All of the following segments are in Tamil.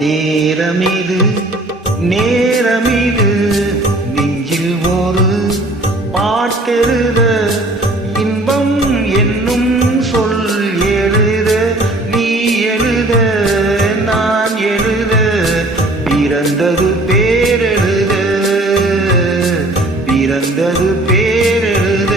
நேரமிது நேரமிது நெஞ்சில் ஒரு பாட்டெழுத இன்பம் என்னும் சொல் எழுத நீ எழுத நான் எழுத பிறந்தது பேரெழுத பிறந்தது பேரெழுத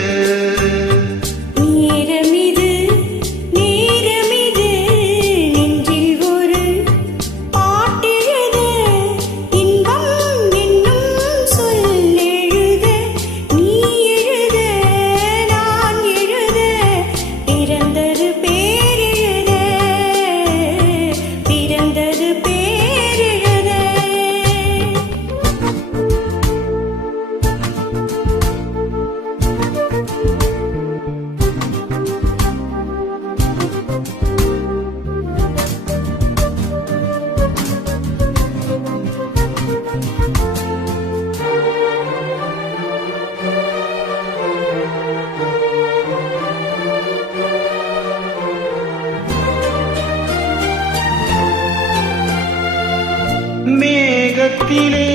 மேகத்திலே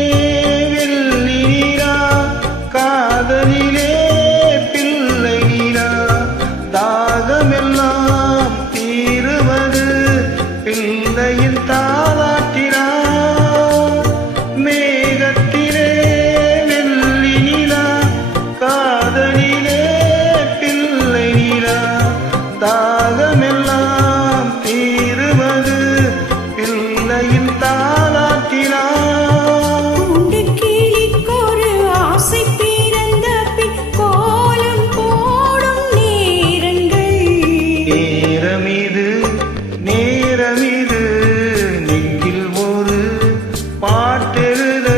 வெள்ளி நீரா காதலிலே பிள்ளை நீரா தாகமெல்லாம் தீருவது பிள்ளையின் தாலாட்டினா மேகத்திலே வெள்ளி நீரா காதலிலே பிள்ளை நீரா தாகமெல்லாம் தீருவது பிள்ளையின் தாலாட்டினா நேரமிது நெஞ்சில் ஒரு பாட்டெழுத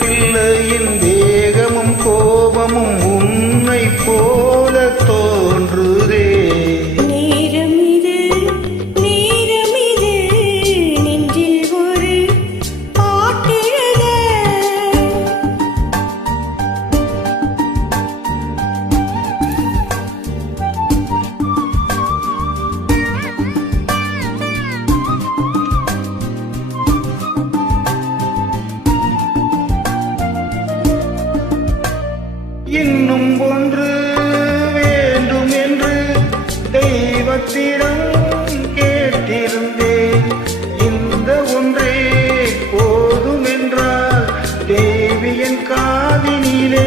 பிள்ளையின் வேகமும் கோபமும் உன்னை போல தோன்றுதே நேரமிது நெஞ்சில் ஒரு பாட்டெழுத இன்னும் ஒன்று வேண்டும் என்று தெய்வத்திடம் கேட்டிருந்தேன் இந்த ஒன்றே போதும் என்றால் தேவியன் காதினிலே